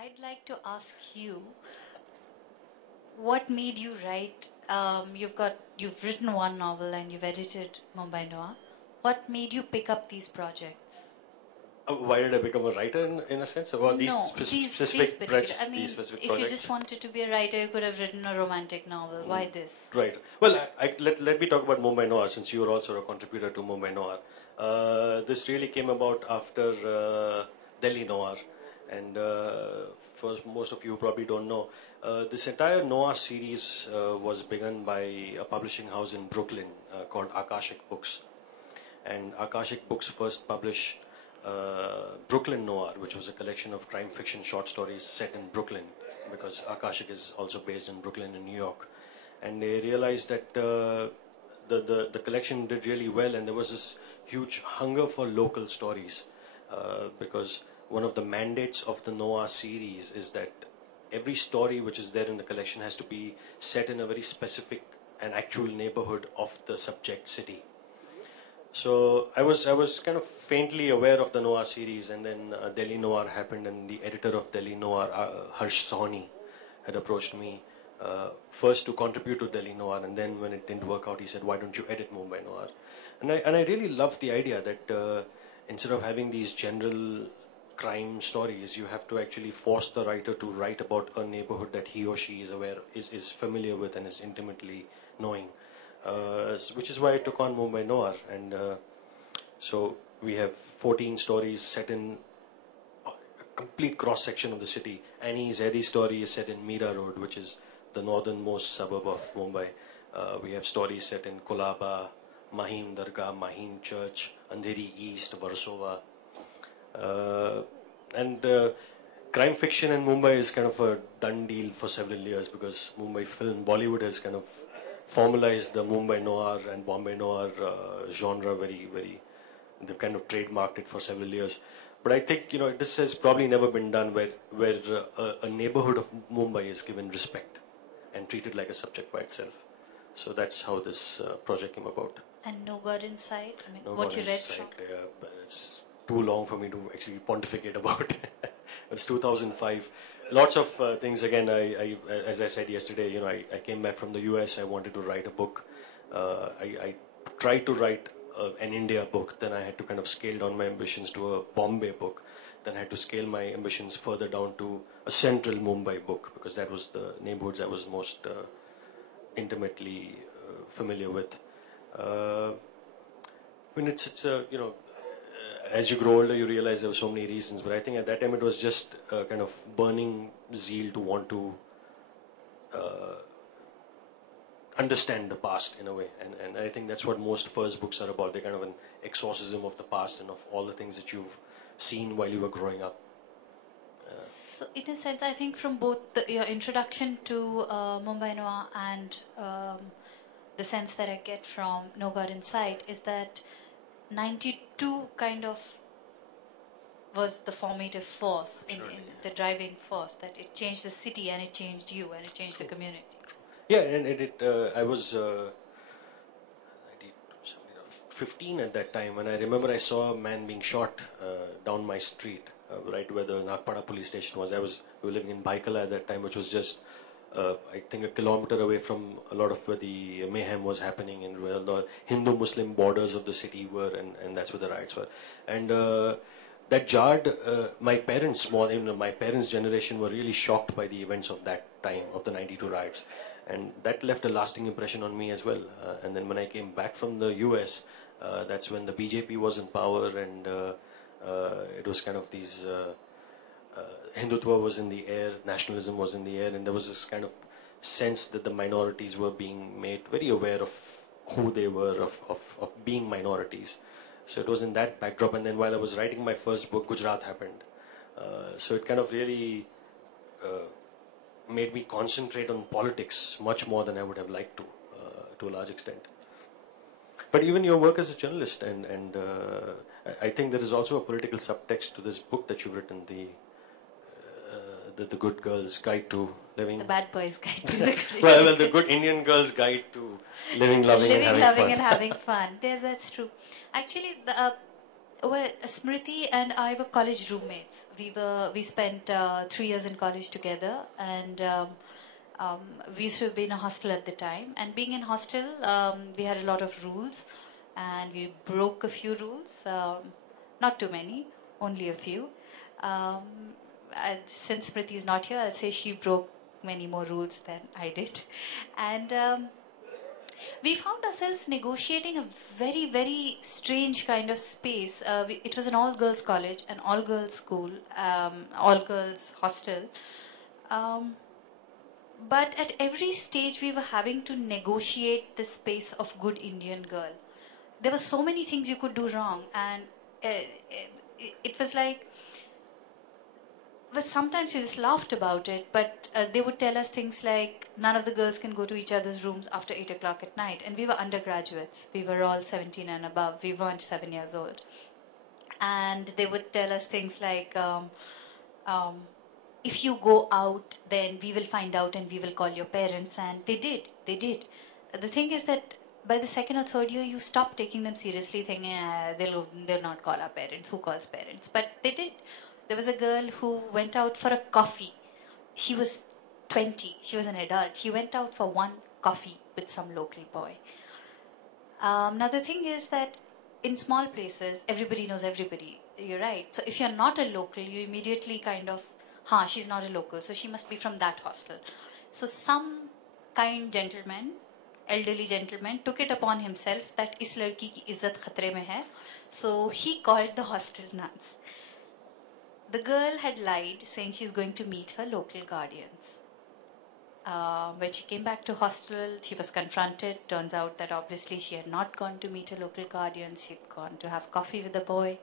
I'd like to ask you, what made you write? You've written one novel and you've edited Mumbai Noir. What made you pick up these projects? Why did I become a writer in a sense? About these No, specific particular. projects, I mean, these specific if you projects? just wanted to be a writer, you could have written a romantic novel. Why this? Right. Well, let me talk about Mumbai Noir since you are also a contributor to Mumbai Noir. This really came about after Delhi Noir, and for most of you who probably don't know, this entire Noir series was begun by a publishing house in Brooklyn called Akashic Books. And Akashic Books first published Brooklyn Noir, which was a collection of crime fiction short stories set in Brooklyn, because Akashic is also based in Brooklyn in New York. And they realized that the collection did really well, and there was this huge hunger for local stories, because one of the mandates of the Noir series is that every story which is there in the collection has to be set in a very specific and actual neighborhood of the subject city. So I was kind of faintly aware of the Noir series, and then Delhi Noir happened, and the editor of Delhi Noir, Harsh Sahni, had approached me first to contribute to Delhi Noir, and then when it didn't work out, he said, "Why don't you edit Mumbai Noir?" And I really loved the idea that instead of having these general crime stories, you have to actually force the writer to write about a neighborhood that he or she is is familiar with, and is intimately knowing. Which is why I took on Mumbai Noir, and so we have 14 stories set in a complete cross section of the city. Annie's Eddie story is set in Mira Road, which is the northernmost suburb of Mumbai. We have stories set in Kolaba, Mahim Dargah, Mahim Church, Andheri East, Versova. And crime fiction in Mumbai is kind of a done deal for several years, because Bollywood has kind of formalized the Mumbai Noir and Bombay Noir genre very. They've kind of trademarked it for several years. But I think this has probably never been done where a neighborhood of Mumbai is given respect and treated like a subject by itself. So that's how this project came about. And No God Inside? I mean, No what God you read Inside, from? but it's too long for me to actually pontificate about it. It was 2005. Lots of things. Again, as I said yesterday, I came back from the US. I wanted to write a book. I tried to write an India book. Then I had to kind of scale down my ambitions to a Bombay book. Then I had to scale my ambitions further down to a central Mumbai book, because that was the neighborhoods I was most intimately familiar with. I mean, it's as you grow older, you realize there were so many reasons. But I think at that time it was just a kind of burning zeal to want to understand the past in a way. And I think that's what most first books are about. They're kind of an exorcism of the past and of all the things that you've seen while you were growing up. So, in a sense, I think from both your introduction to Mumbai Noir and the sense that I get from No God Inside is that 92 kind of was the formative force, in the driving force, that it changed the city and it changed you and it changed the community. Yeah, and I was 15 at that time, and I remember I saw a man being shot down my street, right where the Nagpada police station was. We were living in Baikala at that time, which was just I think a kilometer away from a lot of where the mayhem was happening, and where the Hindu-Muslim borders of the city were, and that's where the riots were. And that jarred my parents more. My parents' generation were really shocked by the events of that time, of the 92 riots. And that left a lasting impression on me as well. And then when I came back from the US, that's when the BJP was in power, and it was kind of these Hindutva was in the air, nationalism was in the air, and there was this kind of sense that the minorities were being made very aware of who they were, of being minorities. So it was in that backdrop. And then while I was writing my first book, Gujarat happened. So it kind of really made me concentrate on politics much more than I would have liked to a large extent. But even your work as a journalist, and I think there is also a political subtext to this book that you've written, the Good Girl's Guide to Living. The Bad Boy's Guide to the well, the Good Indian Girl's Guide to Living, Loving, and Having Fun. And having fun. That's true. Actually, Well, Smriti and I were college roommates. We spent 3 years in college together, and um, we used to be in a hostel at the time. And being in hostel, we had a lot of rules, and we broke a few rules. Not too many, only a few. Um, since Smriti is not here, I'll say she broke many more rules than I did, and. We found ourselves negotiating a very, very strange kind of space. It was an all girls college, an all girls school, all girls hostel. Um, but at every stage, we were having to negotiate the space of good Indian girl. There were so many things you could do wrong, and it was like, but sometimes we just laughed about it, but they would tell us things like none of the girls can go to each other's rooms after 8 o'clock at night. And we were undergraduates. We were all 17 and above. We weren't 7 years old. And they would tell us things like, um, if you go out, then we will find out and we will call your parents. And they did. They did. The thing is that by the second or third year, you stop taking them seriously, thinking they'll not call our parents. Who calls parents? But they did. There was a girl who went out for a coffee. She was 20. She was an adult. She went out for one coffee with some local boy. Now the thing is that in small places, everybody knows everybody. You're right. So if you're not a local, you immediately kind of, she's not a local, so she must be from that hostel. So some kind gentleman, elderly gentleman, took it upon himself that is ladki ki izzat khatre mein hai. So he called the hostel nuns. The girl had lied, saying she's going to meet her local guardians. When she came back to hostel, she was confronted. Turns out that obviously she had not gone to meet her local guardians. She'd gone to have coffee with the boy.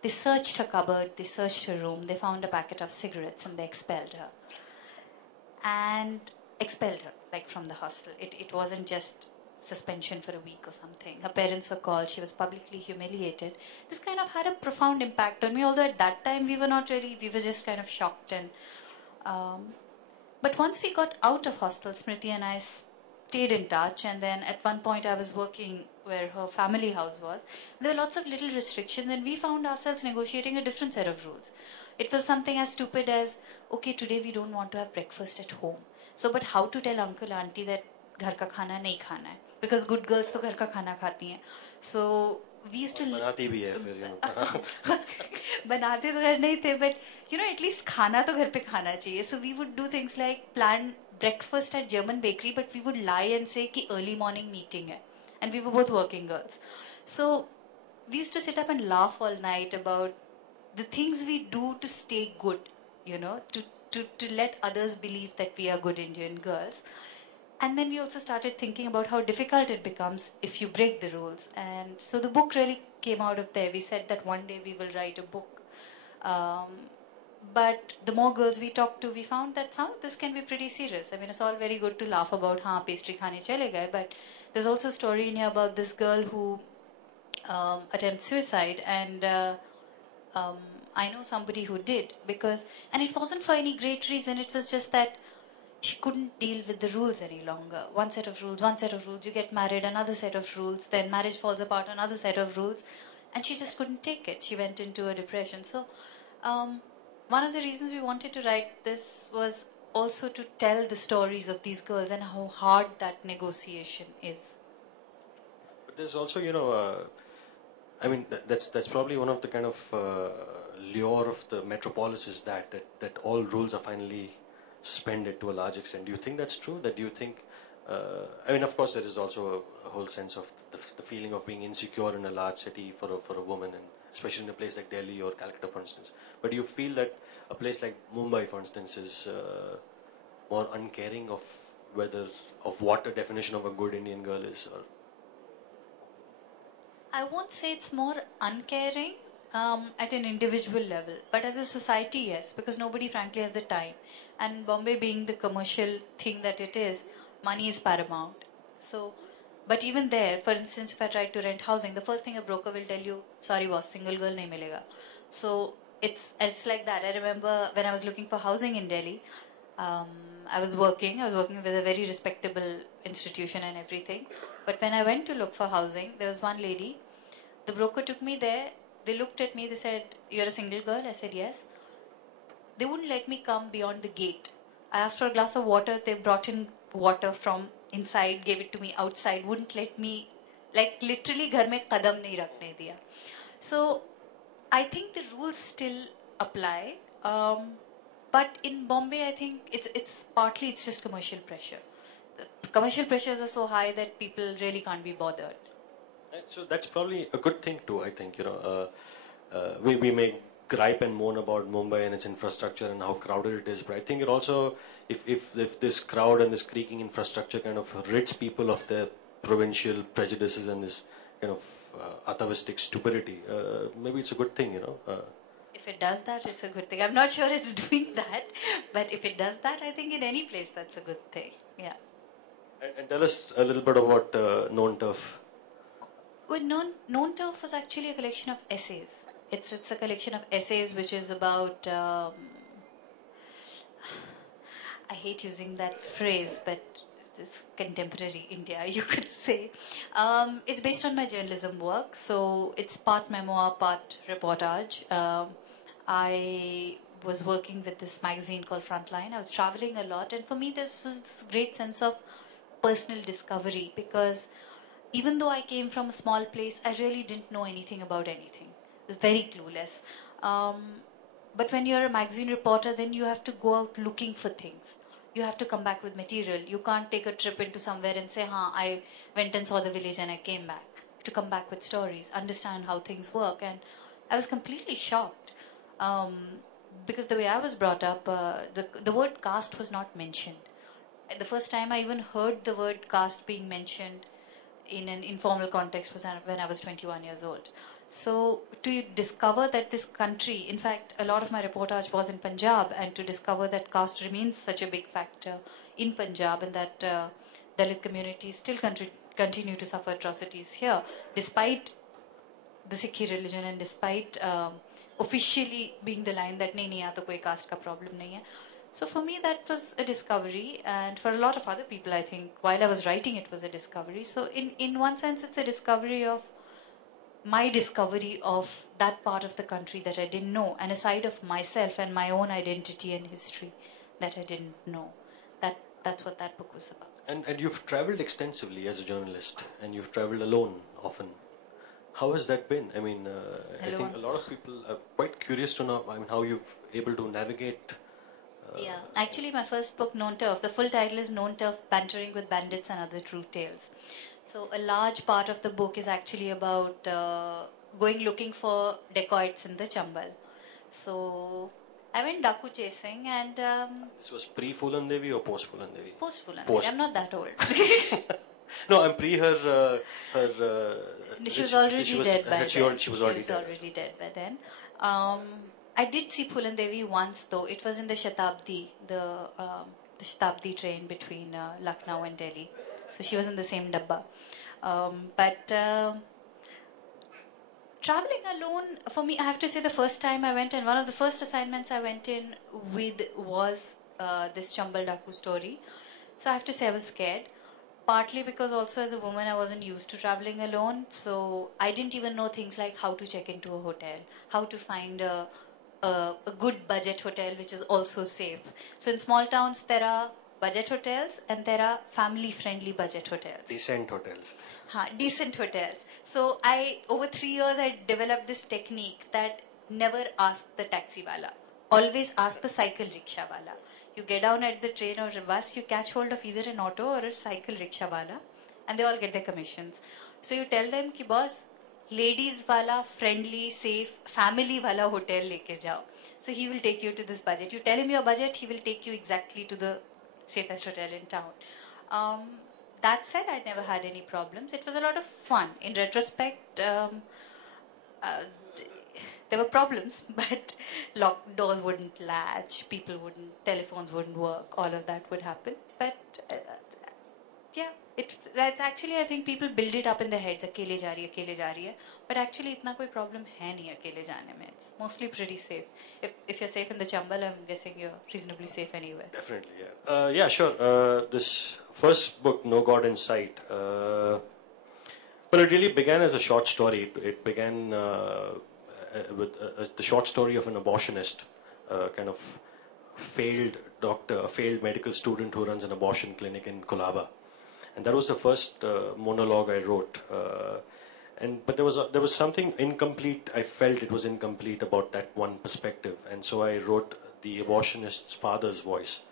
They searched her cupboard. They searched her room. They found a packet of cigarettes and they expelled her. And expelled her, like from the hostel. It wasn't just suspension for a week or something. Her parents were called. She was publicly humiliated. This kind of had a profound impact on me. Although at that time we were just kind of shocked and. But once we got out of hostel, Smriti and I stayed in touch. And then at one point I was working where her family house was. There were lots of little restrictions and we found ourselves negotiating a different set of rules. It was something as stupid as, okay, today we don't want to have breakfast at home. So, but how to tell uncle, auntie that घर का खाना नहीं खाना है? Because good girls तो घर का खाना खाती हैं. So we used to बनाती भी है फिर बनाते तो घर नहीं थे, but at least खाना तो घर पे खाना चाहिए. So we would do things like plan breakfast at German bakery, but we would lie and say कि early morning meeting है, and we were both working girls. So we used to sit up and laugh all night about the things we do to stay good, to let others believe that we are good Indian girls. And then we also started thinking about how difficult it becomes if you break the rules. And so the book really came out of there. We said that one day we will write a book. But the more girls we talked to, we found that some of this can be pretty serious. I mean, it's all very good to laugh about, pastry khane chale gaye, but there's also a story in here about this girl who attempts suicide, and I know somebody who did, and it wasn't for any great reason. It was just that she couldn't deal with the rules any longer. One set of rules, you get married, another set of rules, then marriage falls apart, another set of rules, and she just couldn't take it. She went into a depression. So one of the reasons we wanted to write this was also to tell the stories of these girls and how hard that negotiation is. But there's also, I mean, that's probably one of the kind of lure of the metropolis is that all rules are finally suspended to a large extent. Do you think that's true? Do you think? I mean, of course, there is also a whole sense of the feeling of being insecure in a large city for a woman, and especially in a place like Delhi or Calcutta, for instance. But do you feel that a place like Mumbai, for instance, is more uncaring of what a definition of a good Indian girl is? Or I won't say it's more uncaring at an individual level, but as a society, yes, because nobody, frankly, has the time. And Bombay being the commercial thing that it is, money is paramount. So, but even there, for instance, if I try to rent housing, the first thing a broker will tell you, sorry boss, single girl nahi milega. So it's like that. I remember when I was looking for housing in Delhi, I was working with a very respectable institution and everything. But when I went to look for housing, there was one lady. The broker took me there. They looked at me, they said, "You're a single girl?" I said, "Yes." They wouldn't let me come beyond the gate. I asked for a glass of water. They brought in water from inside, gave it to me outside. Wouldn't let me, like literally, घर में कदम नहीं रखने दिया. So, I think the rules still apply. But in Bombay, I think it's just commercial pressure. The commercial pressures are so high that people really can't be bothered. And so that's probably a good thing too. I think we may gripe and moan about Mumbai and its infrastructure and how crowded it is, but I think it also, if this crowd and this creaking infrastructure kind of rids people of their provincial prejudices and this kind of atavistic stupidity, maybe it's a good thing. If it does that, it's a good thing. I'm not sure it's doing that, but if it does that, I think in any place that's a good thing. Yeah. And tell us a little bit about Known Turf. Well, Known Turf was actually a collection of essays. It's a collection of essays which is about. I hate using that phrase, but it's contemporary India, you could say. It's based on my journalism work, so it's part memoir, part reportage. I was working with this magazine called Frontline. I was traveling a lot, and for me, this was this great sense of personal discovery because even though I came from a small place, I really didn't know anything about anything. Very clueless. But when you're a magazine reporter, then you have to go out looking for things. You have to come back with material. You can't take a trip into somewhere and say, I went and saw the village and I came back. You have to come back with stories, understand how things work. And I was completely shocked because the way I was brought up, the word caste was not mentioned. The first time I even heard the word caste being mentioned in an informal context was when I was 21 years old. So to discover that this country, in fact, a lot of my reportage was in Punjab, and to discover that caste remains such a big factor in Punjab and that Dalit communities still continue to suffer atrocities here, despite the Sikhi religion and despite officially being the line that nahi yahan to koi caste ka problem nahi hai. So for me, that was a discovery, and for a lot of other people, I think, while I was writing, it was a discovery. So in one sense, it's a discovery of my discovery of that part of the country that I didn't know, and a side of myself and my own identity and history that I didn't know. That's what that book was about. And you've traveled extensively as a journalist, and you've traveled alone often. How has that been? I mean, I think a lot of people are quite curious to know how you've able to navigate. Yeah, actually, my first book, Known Turf, the full title is Known Turf: Bantering with Bandits and Other True Tales. So a large part of the book is actually about going looking for dacoits in the Chambal. So I went daku chasing, and This was pre-Phulan Devi or post-Phulan Devi? Post-Phulan Devi. I'm not that old. No, I'm pre her. She was already dead by then. She was already dead by then. I did see Phulan Devi once, though. It was in the Shatabdi, the Shatabdi train between Lucknow and Delhi. So she was in the same dabba. But traveling alone, for me, I have to say the first time I went, and one of the first assignments I went in with was this Chambal Daku story. So I have to say I was scared. Partly because also as a woman I wasn't used to traveling alone. So I didn't even know things like how to check into a hotel, how to find a good budget hotel which is also safe. So in small towns there are budget hotels and there are family friendly budget hotels. Decent hotels. Decent hotels. So over 3 years I developed this technique that never ask the taxi wala. Always ask the cycle rickshaw wala. You get down at the train or a bus, you catch hold of either an auto or a cycle rickshaw wala, and they all get their commissions. So you tell them ki boss, ladies wala, friendly, safe, family wala hotel leke jao. So he will take you to this budget. You tell him your budget, he will take you exactly to the safest hotel in town. That said, I never had any problems. It was a lot of fun. In retrospect, there were problems, but locked doors wouldn't latch, telephones wouldn't work, all of that would happen. But yeah, that's actually, I think people build it up in their heads, akele ja rahi hai. But actually, itna koi problem hai nahi akele jaane mein. It's mostly pretty safe. If you're safe in the Chambal, I'm guessing you're reasonably safe anywhere. Definitely, yeah. Yeah, sure. This first book, No God in Sight, well, it really began as a short story. It began the short story of an abortionist, kind of failed doctor, a failed medical student who runs an abortion clinic in Colaba. And that was the first monologue I wrote. But there was something incomplete. I felt it was incomplete about that one perspective, and so I wrote the abortionist's father's voice.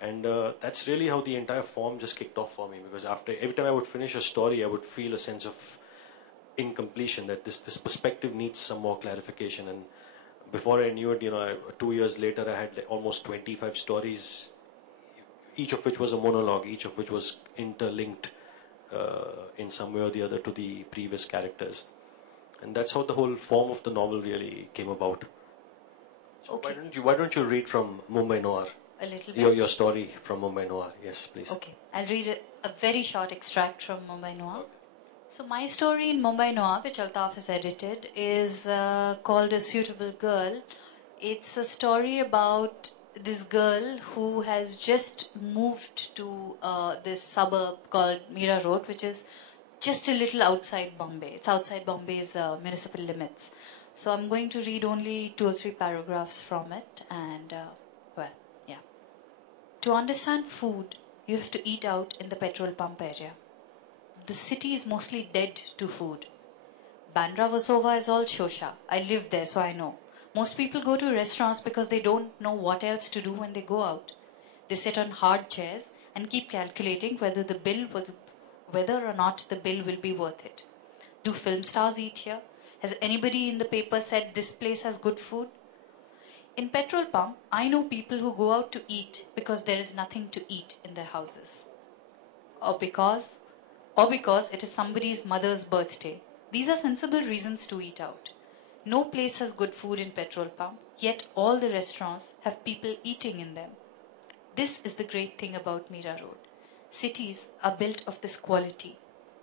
And that's really how the entire form just kicked off for me, because every time I would finish a story, I would feel a sense of incompletion, that this perspective needs some more clarification. And before I knew it, 2 years later, I had almost 25 stories, each of which was a monologue, each of which was interlinked in some way or the other to the previous characters. And that's how the whole form of the novel really came about. So Okay. why don't you read from Mumbai Noir? A little bit. Your story from Mumbai Noir. Yes, please. Okay, I'll read a very short extract from Mumbai Noir. Okay. So my story in Mumbai Noir, which Altaf has edited, is called A Suitable Girl. It's a story about this girl who has just moved to this suburb called Mira Road, which is just a little outside Bombay. It's outside Bombay's municipal limits. So I'm going to read only 2 or 3 paragraphs from it, and yeah. To understand food, you have to eat out in the petrol pump area. The city is mostly dead to food. Bandra Vasova is all shosha. I lived there, so I know. Most people go to restaurants because they don't know what else to do when they go out. They sit on hard chairs and keep calculating whether or not the bill will be worth it. Do film stars eat here? Has anybody in the paper said this place has good food? In petrol pump, I know people who go out to eat because there is nothing to eat in their houses. Or because it is somebody's mother's birthday. These are sensible reasons to eat out. No place has good food in petrol pump, yet all the restaurants have people eating in them. This is the great thing about Mira Road. Cities are built of this quality,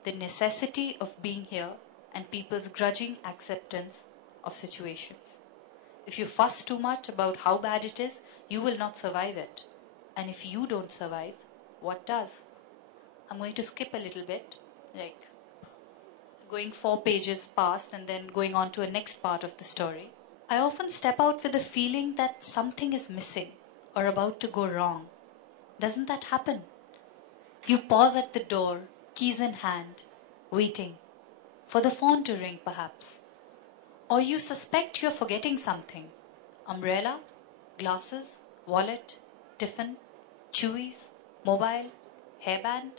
the necessity of being here and people's grudging acceptance of situations. If you fuss too much about how bad it is, you will not survive it. And if you don't survive, what does? I'm going to skip a little bit, like going 4 pages past and then going on to a next part of the story. I often step out with the feeling that something is missing or about to go wrong. Doesn't that happen? You pause at the door, keys in hand, waiting for the phone to ring perhaps. Or you suspect you're forgetting something. Umbrella, glasses, wallet, tiffin, chewies, mobile, hairband.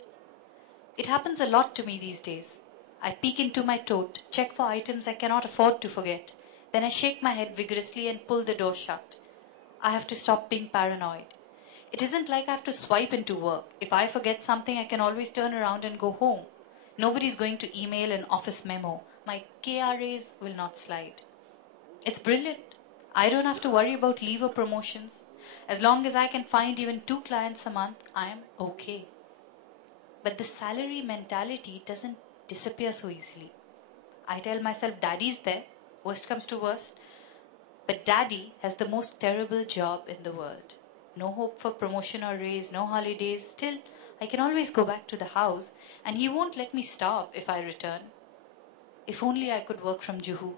It happens a lot to me these days. I peek into my tote, check for items I cannot afford to forget. Then I shake my head vigorously and pull the door shut. I have to stop being paranoid. It isn't like I have to swipe into work. If I forget something, I can always turn around and go home. Nobody's going to email an office memo. My KRAs will not slide. It's brilliant. I don't have to worry about leave or promotions. As long as I can find even 2 clients a month, I am okay. But the salary mentality doesn't disappear so easily. I tell myself daddy's there, worst comes to worst. But daddy has the most terrible job in the world. No hope for promotion or raise, no holidays. Still, I can always go back to the house and he won't let me starve if I return. If only I could work from Juhu.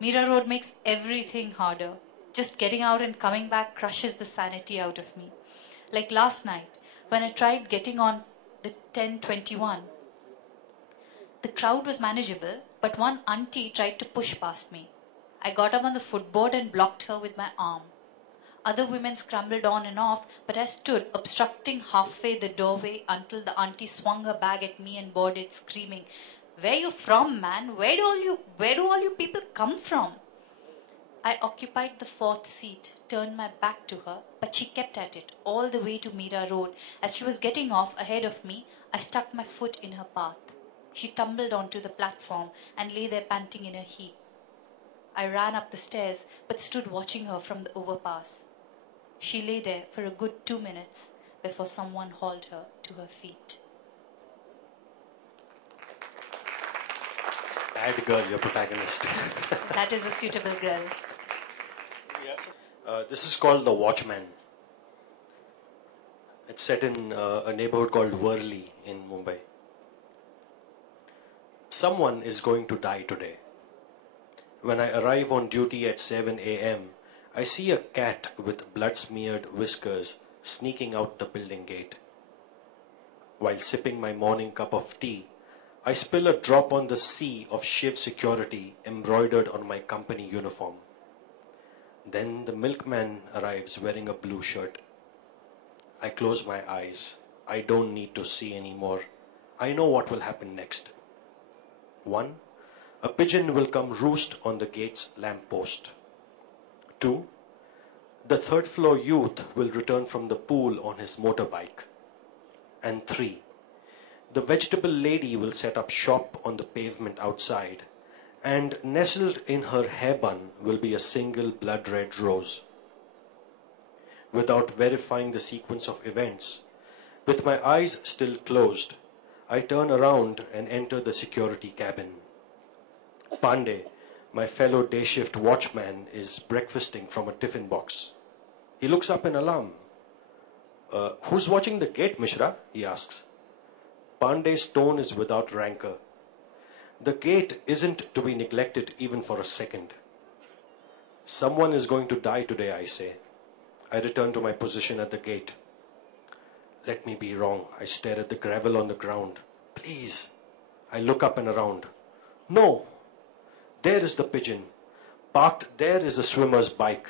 Mira Road makes everything harder. Just getting out and coming back crushes the sanity out of me. Like last night, when I tried getting on the 1021. The crowd was manageable, but one auntie tried to push past me. I got up on the footboard and blocked her with my arm. Other women scrambled on and off, but I stood obstructing halfway the doorway until the auntie swung her bag at me and boarded, screaming, "Where you from, man? Where do all you people come from?" I occupied the 4th seat, turned my back to her, but she kept at it all the way to Mira Road. As she was getting off ahead of me, I stuck my foot in her path. She tumbled onto the platform and lay there panting in a heap. I ran up the stairs, but stood watching her from the overpass. She lay there for a good 2 minutes before someone hauled her to her feet. Bad girl, your protagonist. That is a suitable girl. This is called The Watchman. It's set in a neighborhood called Worli in Mumbai. Someone is going to die today. When I arrive on duty at 7 a.m., I see a cat with blood-smeared whiskers sneaking out the building gate. While sipping my morning cup of tea, I spill a drop on the C of Shiv security embroidered on my company uniform. Then the milkman arrives wearing a blue shirt. I close my eyes. I don't need to see anymore. I know what will happen next. 1. A pigeon will come roost on the gate's lamppost. 2. The third floor youth will return from the pool on his motorbike. And 3. The vegetable lady will set up shop on the pavement outside, and nestled in her hair bun will be a single blood-red rose. Without verifying the sequence of events, with my eyes still closed, I turn around and enter the security cabin. Pandey, my fellow day shift watchman, is breakfasting from a tiffin box. He looks up in alarm. Who's watching the gate, Mishra? He asks. Pandey's tone is without rancor. The gate isn't to be neglected even for a second. Someone is going to die today, I say. I return to my position at the gate. Let me be wrong. I stare at the gravel on the ground. Please. I look up and around. No. There is the pigeon. Parked there is a swimmer's bike.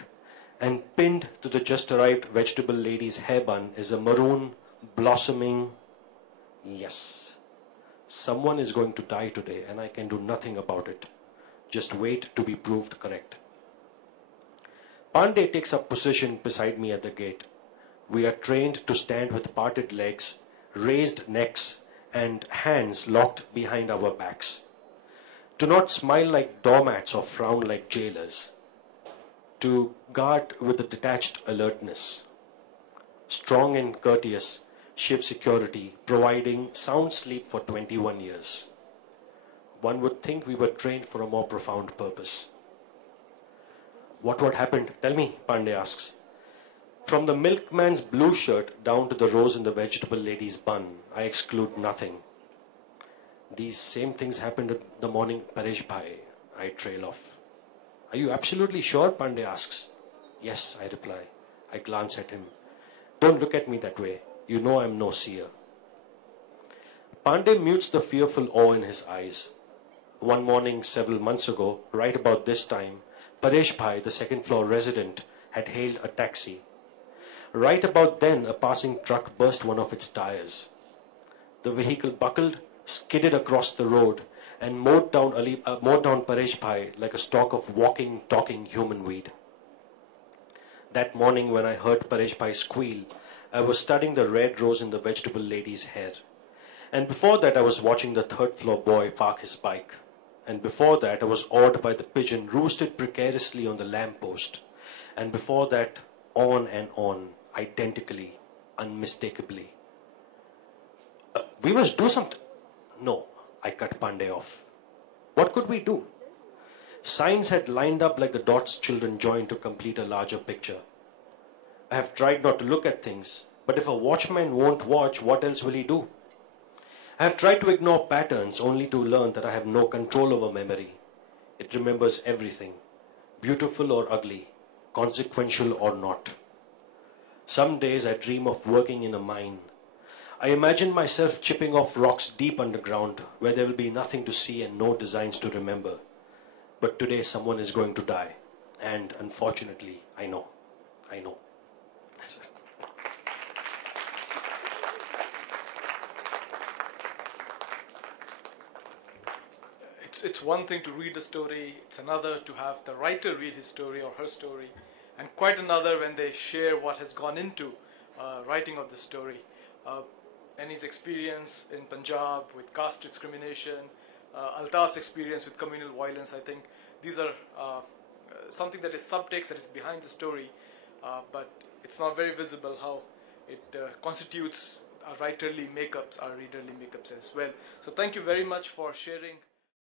And pinned to the just arrived vegetable lady's hair bun is a maroon, blossoming... Yes. Someone is going to die today and I can do nothing about it. Just wait to be proved correct. Pandey takes up position beside me at the gate. We are trained to stand with parted legs, raised necks, and hands locked behind our backs. To not smile like doormats or frown like jailers. To guard with a detached alertness. Strong and courteous, Shiv security providing sound sleep for 21 years. One would think we were trained for a more profound purpose. What happened? Tell me, Pandey asks. From the milkman's blue shirt down to the rose in the vegetable lady's bun, I exclude nothing. These same things happened at the morning, Paresh Bhai, I trail off. Are you absolutely sure? Pandey asks. Yes, I reply. I glance at him. Don't look at me that way. You know I'm no seer. Pandey mutes the fearful awe in his eyes. One morning several months ago, right about this time, Paresh Bhai, the second floor resident, had hailed a taxi. Right about then, a passing truck burst one of its tires. The vehicle buckled, skidded across the road, and mowed down Paresh Bhai like a stalk of walking, talking human weed. That morning when I heard Paresh Bhai squeal, I was studying the red rose in the vegetable lady's hair. And before that I was watching the third floor boy park his bike. And before that I was awed by the pigeon roosted precariously on the lamppost. And before that, on and on, identically, unmistakably. We must do something. No, I cut Pandey off. What could we do? Signs had lined up like the dots children join to complete a larger picture. I have tried not to look at things, but if a watchman won't watch, what else will he do? I have tried to ignore patterns only to learn that I have no control over memory. It remembers everything, beautiful or ugly, consequential or not. Some days I dream of working in a mine. I imagine myself chipping off rocks deep underground where there will be nothing to see and no designs to remember. But today someone is going to die. And unfortunately, I know. It's one thing to read a story, it's another to have the writer read his story or her story, and quite another when they share what has gone into writing of the story. And his experience in Punjab with caste discrimination, Altaf's experience with communal violence, I think these are something that is subtext, that is behind the story, but it's not very visible how it constitutes our writerly makeups, our readerly makeups as well. So thank you very much for sharing.